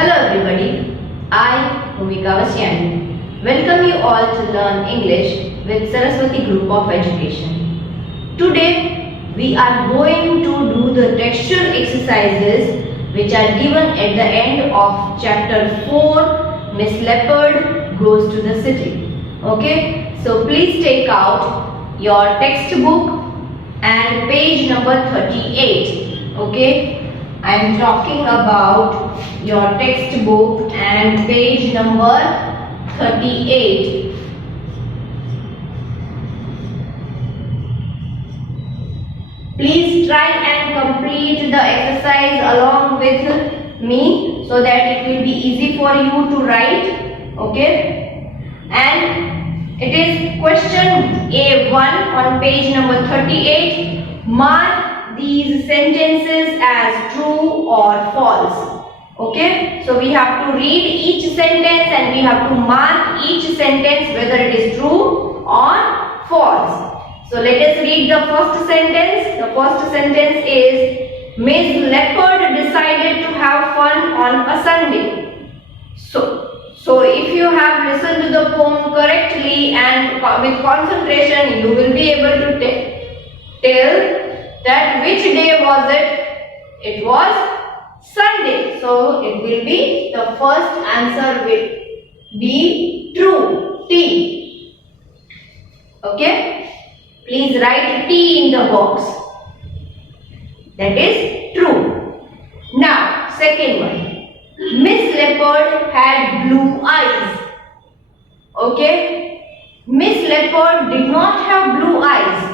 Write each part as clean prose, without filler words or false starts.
Hello everybody, I, Bhumika Vasyani, welcome you all to learn English with Saraswati Group of Education. Today, we are going to do the textual exercises which are given at the end of chapter 4, Miss Leopard Goes to the City. Okay, so please take out your textbook and page number 38. Okay, I am talking about your textbook and page number 38. Please try and complete the exercise along with me so that it will be easy for you to write. Okay, and it is question A1 on page number 38. Mark these sentences as true or false. Okay, so we have to read each sentence and we have to mark each sentence whether it is true or false. So let us read the first sentence. The first sentence is Miss Leopard decided to have fun on a Sunday. So if you have listened to the poem correctly and with concentration, you will be able to tell that which day was it? It was Sunday. So it will be, the first answer will be true, T. Okay, please write T in the box. That is true. Now second one, Miss Leopard had blue eyes. Okay, Miss Leopard did not have blue eyes.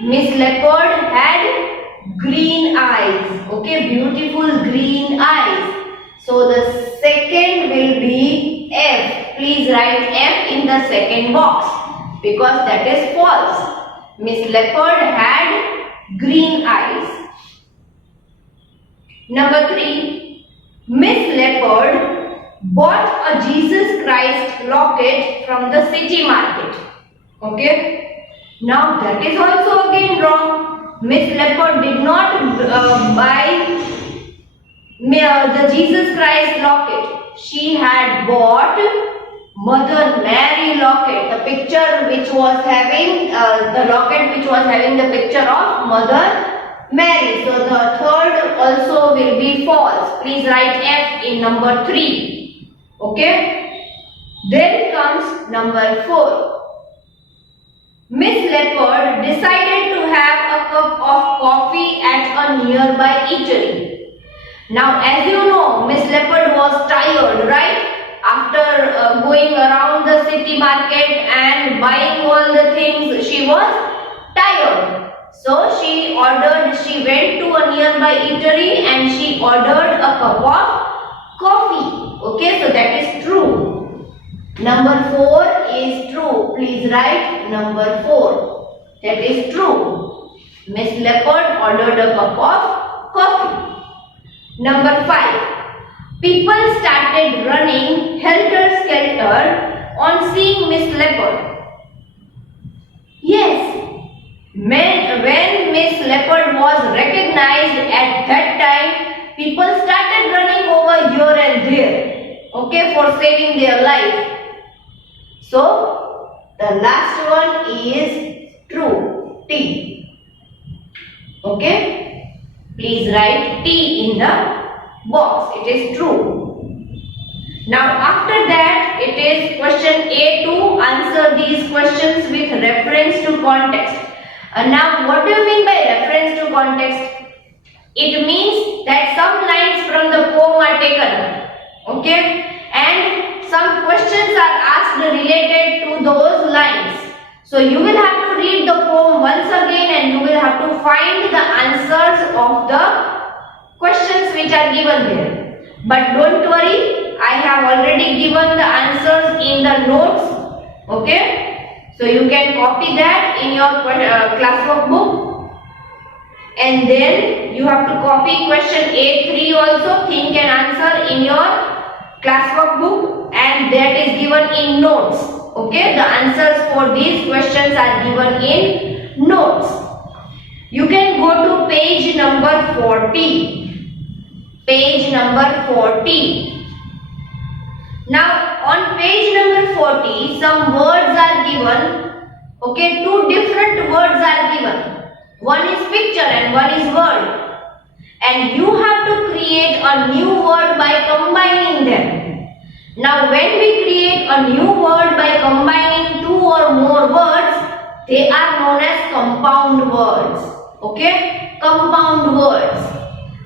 Miss Leopard had green eyes. Okay, beautiful green eyes. So the second will be F. Please write F in the second box because that is false. Miss Leopard had green eyes. Number 3. Miss Leopard bought a Jesus Christ locket from the city market. Okay. Now that is also again wrong. Miss Leopard did not buy the Jesus Christ locket. She had bought Mother Mary locket, the picture which was having the locket which was having the picture of Mother Mary. So the third also will be false. Please write F in number 3. Okay. Then comes number 4. Miss Leopard decided to have a cup of coffee at a nearby eatery. Now as you know, Miss Leopard was tired, right? After going around the city market and buying all the things, she was tired. So she went to a nearby eatery and she ordered a cup of coffee. Okay, so that is true. Number 4 is true. Please write number 4. That is true. Miss Leopard ordered a cup of coffee. Number 5. People started running helter-skelter on seeing Miss Leopard. Yes, when Miss Leopard was recognized at that time, people started running over here and there. Okay, for saving their life. So, the last one is true, T. Okay, please write T in the box. It is true. Now, after that, it is question A2. Answer these questions with reference to context. Now, what do you mean by reference to context? It means that some lines from the poem are taken. Okay, and some questions are asked related to those lines. So you will have to read the poem once again and you will have to find the answers of the questions which are given there. But don't worry, I have already given the answers in the notes. Okay, so you can copy that in your classwork book. And then you have to copy question A3 also, think and answer, in your classwork book, and that is given in notes. Okay, the answers for these questions are given in notes. You can go to page number 40. Page number 40. Now on page number 40, some words are given. Okay, two different words are given. One is picture and one is word. And you have to create a new word by combining them. Now when we create a new word by combining two or more words, they are known as compound words. Okay, compound words.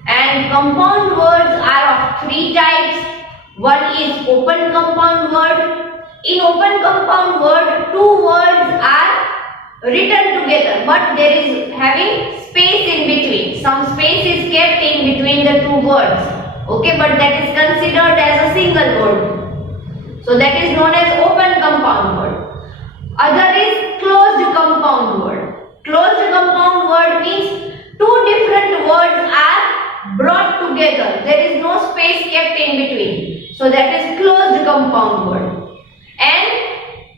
And compound words are of three types. One is open compound word. In open compound word, two words are written together, but there is having space in between. Some space is kept in between the two words. Okay, but that is considered as a single word. So that is known as open compound word. Other is closed compound word. Closed compound word means two different words are brought together. There is no space kept in between. So that is closed compound word. And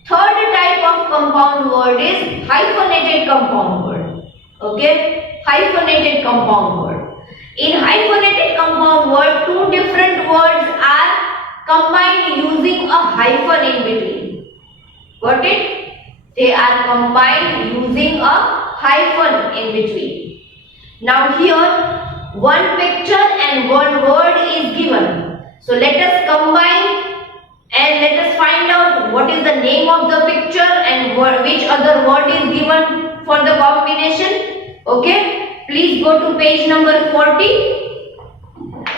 third type of compound word is hyphenated compound word. Okay, hyphenated compound word. In hyphenated compound word, two different words are combined using a hyphen in between. Got it? They are combined using a hyphen in between. Now here, one picture and one word is given. So let us combine and let us find out what is the name of the picture and which other word is given for the combination. Okay, please go to page number 40.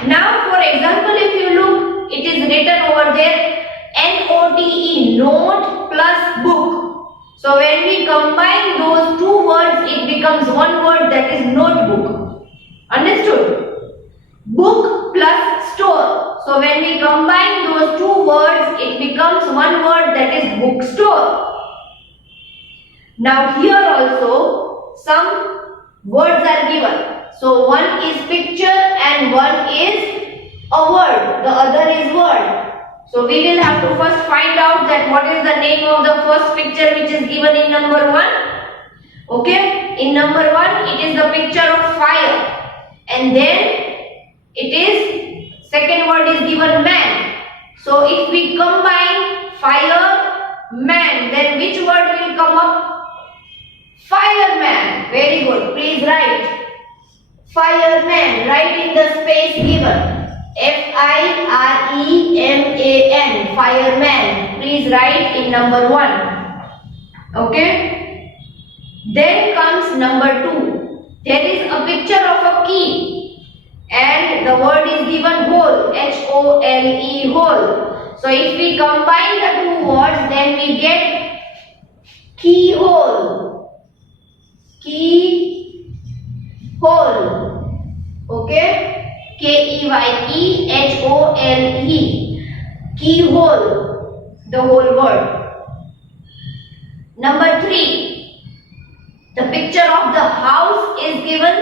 Now for example, if you look, it is written over there NOTE, note plus book. So when we combine those two words, it becomes one word, that is notebook. Understood? Book plus store. So when we combine those two words, it becomes one word, that is bookstore. Now here also some words are given. So one is picture and one is a word. The other is word. So we will have to first find out that what is the name of the first picture which is given in number 1. Okay, in number 1 it is the picture of fire, and then it is second word is given man. So if we combine fire, man, then which word will come up? Fireman. Very good. Please write fireman. Write in the space given. Fireman. Fireman. Please write in number 1. Okay. Then comes number 2. There is a picture of a key, and the word is given hole, H-O-L-E, hole. So if we combine the two words, then we get keyhole. Key hole. Okay, K-E-Y-E, H-O-L-E, keyhole, the whole word. Number 3. The picture of the house is given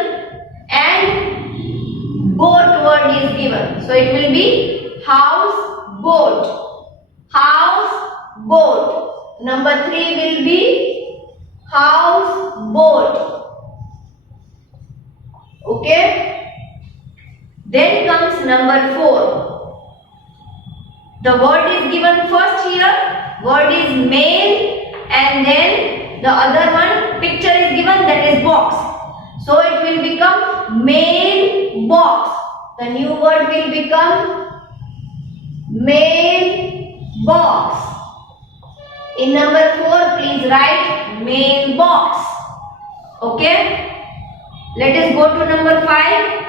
and boat word is given. So it will be house, boat. House, boat. Number 3 will be house, boat. Okay. Then comes number 4. The word is given first here. Word is mail, and then the other one picture is given, that is box. So it will become mail box. The new word will become mail box. In number 4, please write mail box. Okay. Let us go to number 5.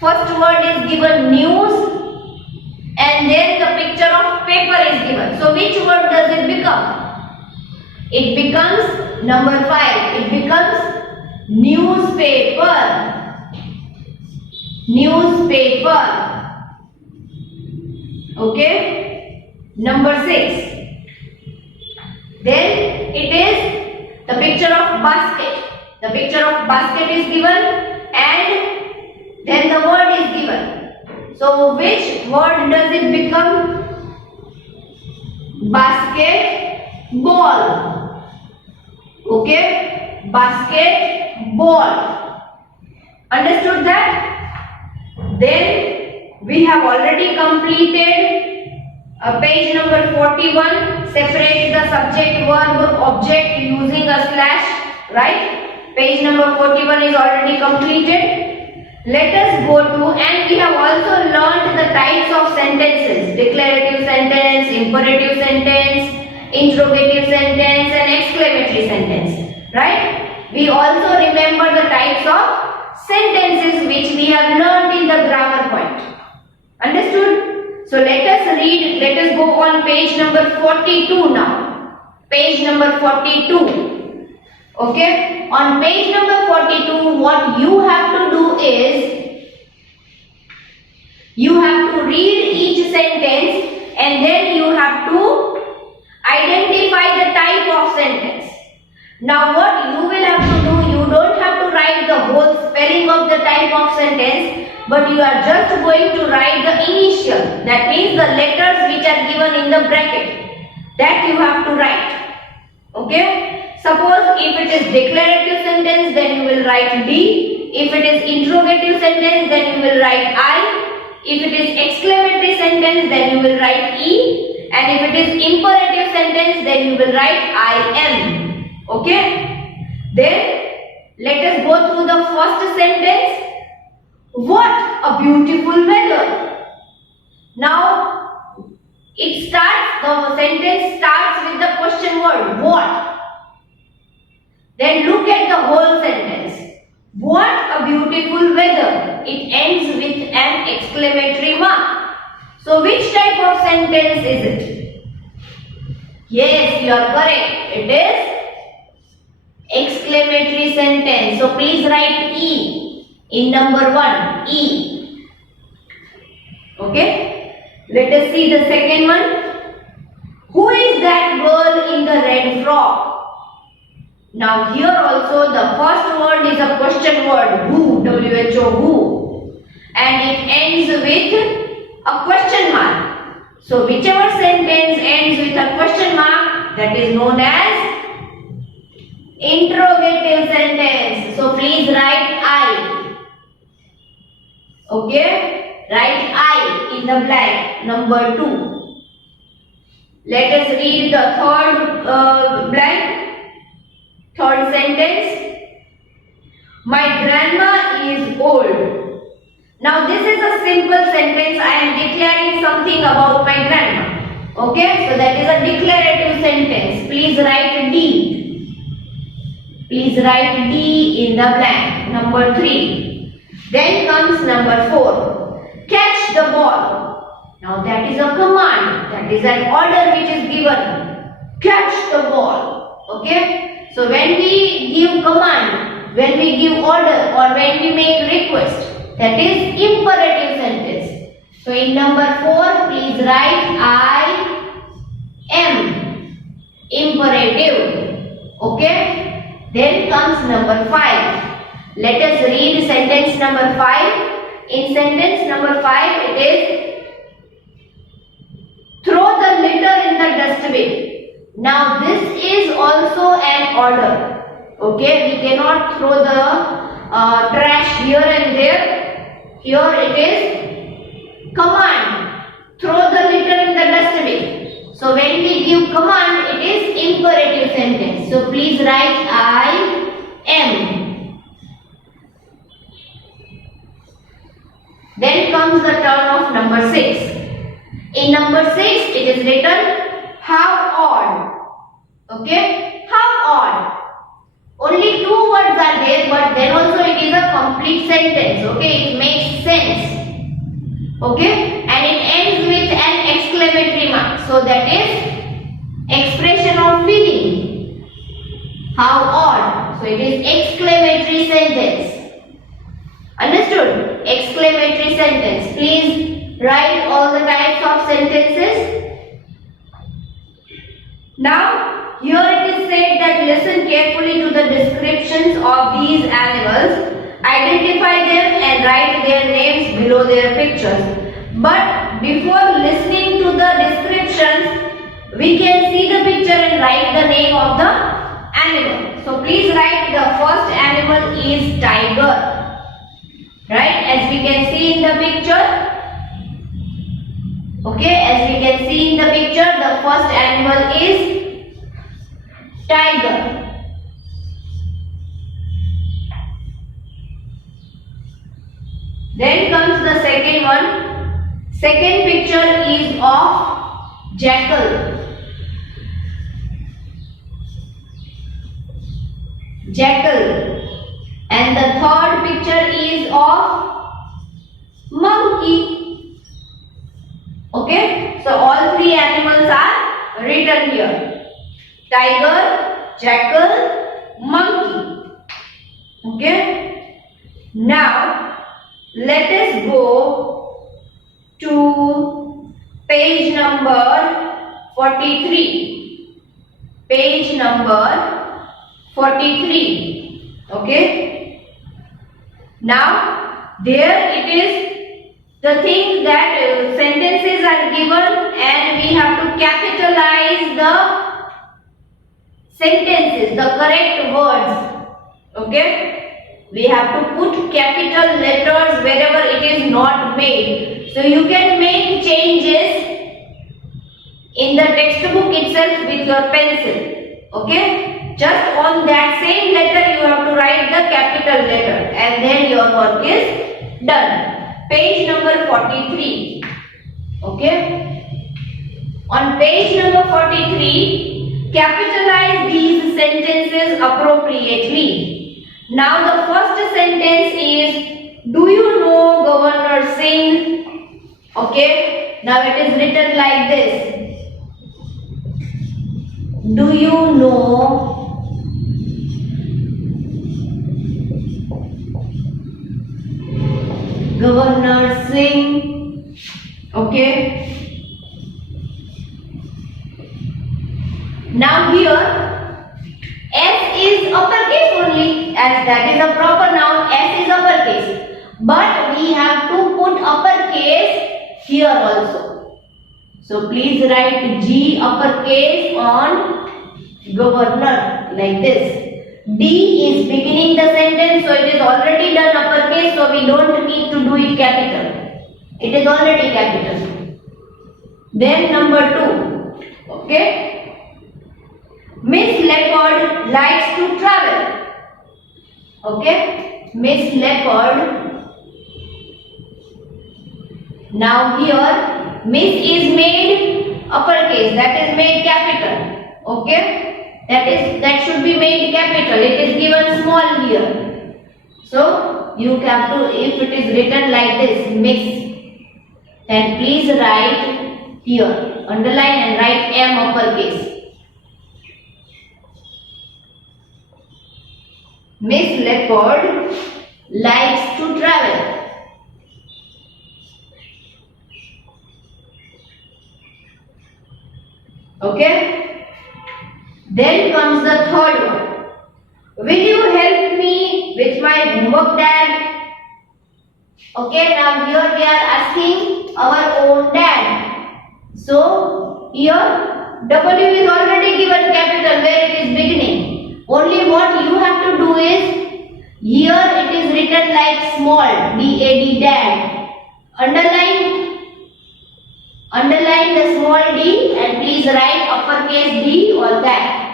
First word is given news, and then the picture of paper is given. So which word does it become? It becomes number 5. It becomes newspaper. Newspaper. Okay. Number 6. Then it is the picture of basket. The picture of basket is given and then the word is given. So which word does it become? Basket ball. Okay, basket ball. Understood that? Then we have already completed Page number 41, separate the subject, verb, object using a slash, right? Page number 41 is already completed. Let us go to, and we have also learned the types of sentences: declarative sentence, imperative sentence, interrogative sentence and exclamatory sentence, right? We also remember the types of sentences which we have learned in the grammar point. Understood? So let us read, let us go on page number 42 now. Page number 42. Okay? On page number 42, what you have to do is, you have to read each sentence and then you have to identify the type of sentence. Now what you will have to do, you don't have to write the whole spelling of the type of sentence, but you are just going to write the initial. That means the letters which are given in the bracket. That you have to write. Okay? Suppose if it is declarative sentence, then you will write D. If it is interrogative sentence, then you will write I. If it is exclamatory sentence, then you will write E. And if it is imperative sentence, then you will write I am. Okay? Then let us go through the first sentence. What a beautiful weather. Now the sentence starts with the question word what. Then look at the whole sentence. What a beautiful weather. It ends with an exclamatory mark. So which type of sentence is it? Yes, you are correct. It is exclamatory sentence. So please write E in number 1. E. Okay? Let us see the second one. Who is that girl in the red frock? Now here also the first word is a question word. Who? W-H-O, who. And it ends with a question mark. So whichever sentence ends with a question mark, that is known as interrogative sentence. So please write I. Okay? Write I in the blank. Number 2. Let us read the third blank. Third sentence. My grandma is old. Now this is a simple sentence. I am declaring something about my grandma. Okay? So that is a declarative sentence. Please write D. Please write D in the blank. Number 3. Then comes number 4. Catch the ball. Now that is a command. That is an order which is given. Catch the ball. Okay? So when we give command, when we give order or when we make request, that is imperative sentence. So in number 4, please write I am. Imperative. Okay? Then comes number 5. Let us read sentence number 5. In sentence number 5, it is throw the litter in the dustbin. Now this is also an order. Okay, we cannot throw the trash here and there. Here it is command. Throw the litter in the dustbin. So when we give command, it is imperative sentence. So please write I am. Then comes the turn of number 6. In number 6, it is written how odd. Okay? How odd. Only 2 words are there, but then also it is a complete sentence. Okay? It makes sense. Okay? And it ends with an exclamatory mark. So that is expression of feeling. How odd. So it is exclamatory sentence. Understood? Exclamatory sentence. Please write all the types of sentences. Now, here it is said that listen carefully to the descriptions of these animals, identify them and write their names below their pictures. But before listening to the descriptions, we can see the picture and write the name of the animal. So please write the first animal is tiger. Right, as we can see in the picture, Okay, as we can see in the picture, the first animal is tiger. Then comes the second one. Second picture is of jackal. Jackal. And the third picture is of monkey. Okay, so all three animals are written here. Tiger, jackal, monkey. Okay, now let us go to page number 43. Page number 43. Okay. Now there it is, the thing that sentences are given and we have to capitalize the sentences, the correct words. Okay. We have to put capital letters wherever it is not made. So you can make changes in the textbook itself with your pencil. Okay. Just on that same letter you have to write the capital letter and then your work is done. Page number 43. Okay. On page number 43, capitalize these sentences appropriately. Now the first sentence is, do you know Governor Singh? Okay, now it is written like this. Do you know Governor Singh? Okay. Now here S is uppercase only, as that is a proper noun. S is uppercase, but we have to put uppercase here also. So please write G uppercase on governor like this. D is beginning the sentence, so it is already done uppercase, so we don't need to do it capital. It is already capital. Then number 2. Okay. Miss Leopard likes to travel. Okay. Miss Leopard. Now here Miss is made uppercase, that is made capital. Okay. That should be made capital. It is given small here. So you have to, if it is written like this, Miss, then please write here, underline and write M uppercase. Miss Leopard likes to travel. Okay. Then comes the third one. Will you help me with my homework, Dad? Okay, now here we are asking our own dad. So here W is already given capital where it is beginning. Only what you have to do is, here it is written like small, D-A-D, dad. Underline the small d and please write uppercase D on that.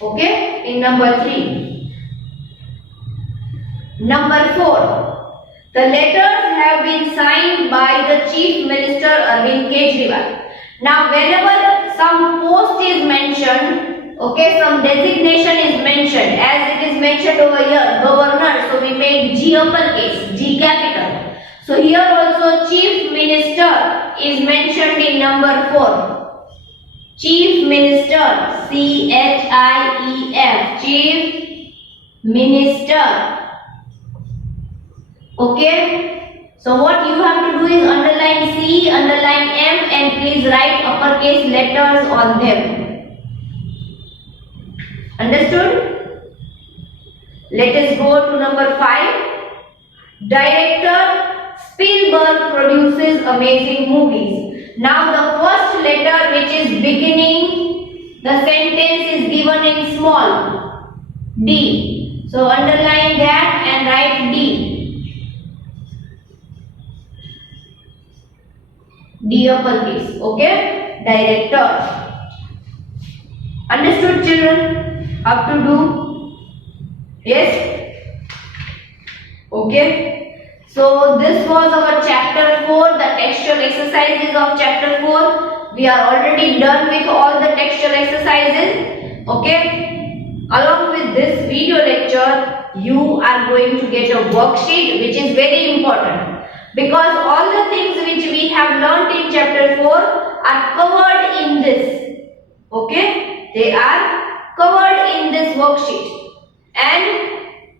Okay, in number 3. Number 4. The letters have been signed by the Chief Minister Arvind Kejriwal. Now whenever some post is mentioned, okay, some designation is mentioned, as it is mentioned over here, governor, so we make G uppercase, G capital. So here also Chief Minister is mentioned in number 4. Chief Minister, C-H-I-E-F, Chief Minister. Okay. So what you have to do is underline C, underline M and please write uppercase letters on them. Understood? Let us go to number 5. Director Spielberg produces amazing movies. Now the first letter which is beginning the sentence is given in small, D. So underline that and write D. D upon this. Okay, director. Understood, children? Up to do? Yes? Okay. So this was our chapter 4, the textual exercises of chapter 4. We are already done with all the textual exercises. Okay. Along with this video lecture, you are going to get a worksheet which is very important, because all the things which we have learnt in chapter 4 are covered in this. Okay. They are covered in this worksheet, and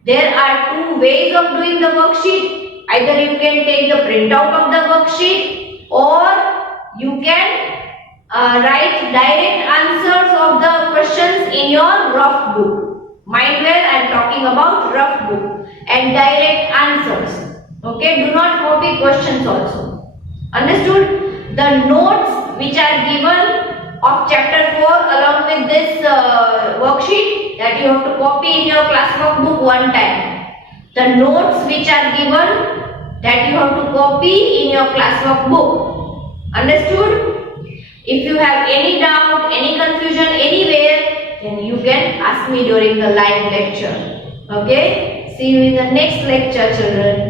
there are two ways of doing the worksheet. Either you can take the printout of the worksheet, or you can write direct answers of the questions in your rough book. Mind well, I am talking about rough book and direct answers. Okay, do not copy questions also. Understood? The notes which are given of chapter 4 along with this worksheet, that you have to copy in your classwork book one time. The notes which are given, that you have to copy in your classwork book. Understood? If you have any doubt, any confusion anywhere, then you can ask me during the live lecture. Okay? See you in the next lecture, children.